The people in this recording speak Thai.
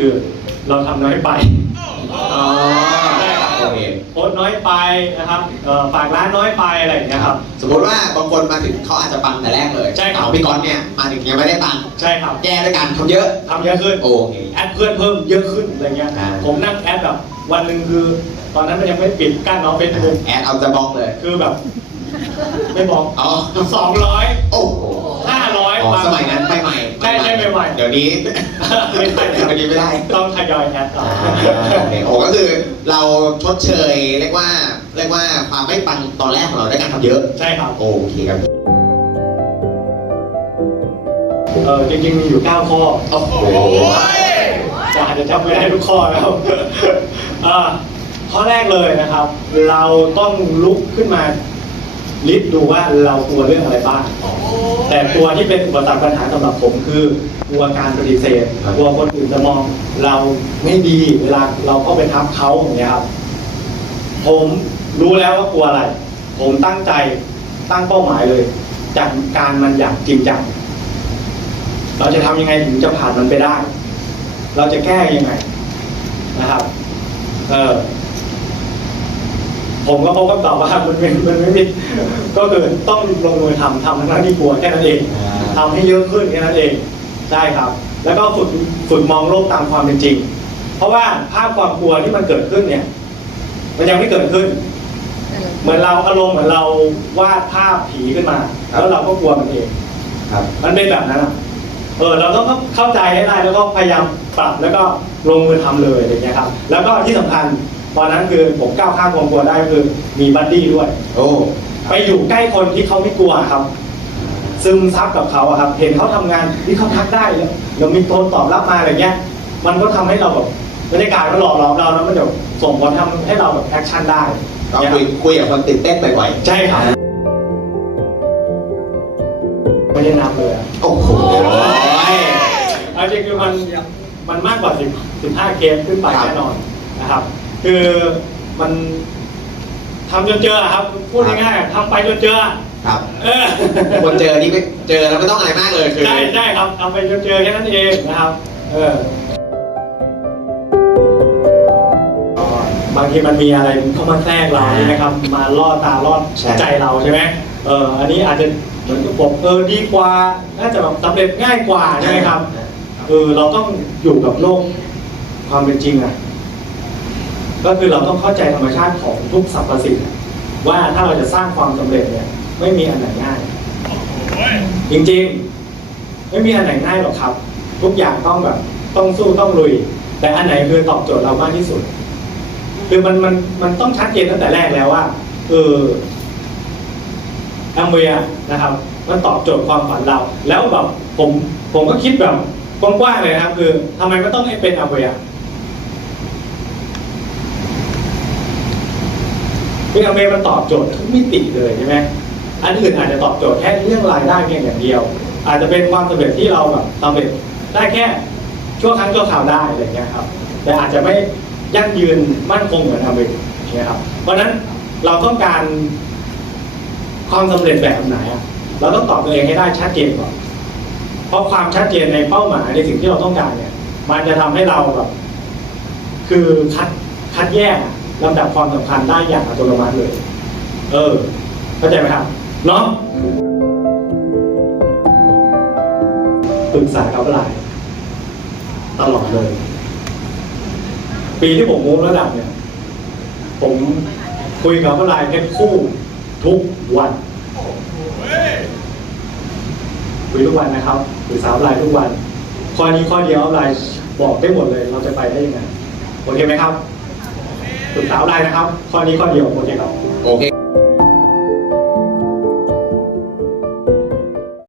คือ เราทำน้อยไปอ๋อได้ครับโอเคโพสต์น้อยไปนะครับเอ่อฝากร้านน้อยไปอะไรอย่างเงี้ยครับ สมมติว่าบางคนมาถึงเขาอาจจะปังแต่แรกเลยใช่ครับ เอาพี่ก๊อตเนี่ยมาถึงยังไม่ได้ปังใช่ครับแก้ด้วยกันทำเยอะ ทำเยอะขึ้น โอเค แอดเพื่อนเพิ่มเยอะขึ้นอะไรเงี้ย อ่า ผมนั่งแอดแบบวันหนึ่งคือ ตอนนั้นมันยังไม่ปิดกั้นเนาะเป็นบุ๊กแอดเอาจะบล็อกเลย คือแบบ ไม่บอกอ๋อ สองร้อยโอ้โหห้าร้อยอ๋อสมัยนั้น เดี๋ยวนี้ไม่ใช่เดี๋ยวนี้ไม่ได้ต้องทยอยแอดต่ออ่าโอเคโอ้ก็คือเราชดเชยเรียกว่าเรียกว่าความไม่ปังตอนแรกของเราด้วยการทำเยอะ ใช่ครับ โอเคครับ เออจริงๆมีอยู่ 9 ข้อโอ้โหจะอาจจะจำไม่ได้ทุกข้อนะครับอ่าข้อแรกเลยนะครับ เราต้องลุกขึ้นมา ลิสต์ดูว่าเรากลัวเรื่องอะไรบ้าง แต่ตัวที่เป็นอุปสรรคปัญหาสำหรับผมคือกลัวการปฏิเสธครับกลัวคนอื่นจะมองเราไม่ดีเวลาเราเข้าไปทับเขาอย่างเงี้ยครับ ผมรู้แล้วว่ากลัวอะไร ผมตั้งใจตั้งเป้าหมายเลยจัดการมันอย่างจริงจังเราจะทำยังไงถึงจะผ่านมันไปได้ เราจะแก้ยังไงนะครับ เออ ผมก็พบคำตอบว่ามันไม่มันไม่มีก็คือต้องลงมือทำทำทั้งนั้นที่กลัวแค่นั้นเองอ่าทำให้เยอะขึ้นแค่นั้นเองใช่ครับ แล้วก็ฝึกฝึกมองโลกตามความเป็นจริง เพราะว่าภาพความกลัวที่มันเกิดขึ้นเนี่ย มันยังไม่เกิดขึ้น เหมือนเราอารมณ์เหมือนเราวาดภาพผีขึ้นมา แล้วเราก็กลัวมันเองครับ มันเป็นแบบนั้นอะเออเราต้องเข้าใจให้ได้แล้วก็พยายามปรับแล้วก็ลงมือทำเลยอย่างเงี้ยครับ แล้วก็ที่สำคัญ ตอนนั้นคือผมก้าวข้ามความกลัวได้คือมีบัดดี้ด้วย โอ้ไปอยู่ใกล้คนที่เขาไม่กลัวครับ ซึมซับกับเขาอะครับ เห็นเขาทำงานที่เขาทักได้แล้วเรามีโทนตอบรับมาอะไรเงี้ย มันก็ทำให้เราแบบบรรยากาศมันหล่อหลอมเราแล้วมันเดี๋ยวส่งผลทำให้เราแบบแอคชั่นได้ต้องคุยคุยกับคนตื่นเต้นบ่อยใช่ครับไม่ได้นับเลยอะๆโอ้โหเอาจริงคือมันมันมากกว่า10 15เคสขึ้นไปครับแน่นอนนะครับ คือมันทำจนเจออะครับ พูดง่ายๆทำไปจนเจออะครับเออ คนเจอนี่ไม่เจอแล้วไม่ต้องอะไรมากเลยคือใช่ใช่ครับทำไปจนเจอแค่นั้นเองนะครับ เออบางทีมันมีอะไรเข้ามาแทรกเราใช่ไหมครับ มาล่อตาล่อใช่ใจเราใช่ไหมเอออันนี้อาจจะเหมือนกับผมเออดีกว่า น่าจะแบบสำเร็จง่ายกว่าใช่ไหมครับเออเราต้องอยู่กับโลกความเป็นจริงอะ ก็คือเราต้องเข้าใจธรรมชาติของทุกสรรพสิ่งว่าถ้าเราจะสร้างความสำเร็จเนี่ยไม่มีอันไหนง่าย จริงๆ ไม่มีอันไหนง่ายหรอกครับ ทุกอย่างต้องแบบต้องสู้ต้องลุย แต่อันไหนคือตอบโจทย์เรามากที่สุด คือมันมันมันต้องชัดเจนตั้งแต่แรกแล้วว่าเออแอมเวียนะครับมันตอบโจทย์ความฝันเรา แล้วแบบผมผมก็คิดแบบกว้างๆเลยนะครับ คือทำไมมันต้องให้เป็นแอมเวีย คือแอมเวียมันตอบโจทย์ทุกมิติเลยใช่ไหมอันอื่นอาจจะตอบโจทย์แค่เรื่องรายได้เพียงอย่างเดียว อาจจะเป็นความสำเร็จที่เราแบบสำเร็จได้แค่ชั่วครั้งชั่วคราวได้อะไรเงี้ยครับ แต่อาจจะไม่ยั่งยืนมั่นคงเหมือนแอมเวียนะครับ เพราะนั้นเราต้องการความสำเร็จแบบไหนอะเราต้องตอบตัวเองให้ได้ชัดเจนก่อนเพราะความชัดเจนในเป้าหมายในสิ่งที่เราต้องการเนี่ย มันจะทำให้เราแบบ คือคัดคัดแยก ลำดับความสำคัญได้อย่างอัตโนมัติเลย เออ เข้าใจไหมครับ เนาะปรึกษากับไลน์ตลอดเลย ปีที่ผมมูฟระดับเนี่ย ผมคุยกับไลน์แค่คู่ทุกวันคุยทุกวันนะครับปรึกษาไลน์ทุกวัน ข้อนี้ข้อเดียวไลน์บอกได้หมดเลย เราจะไปได้ยังไง โอเคไหมครับ ปรึกษาไลน์นะครับ ข้อนี้ข้อเดียวโอเคครับโอเค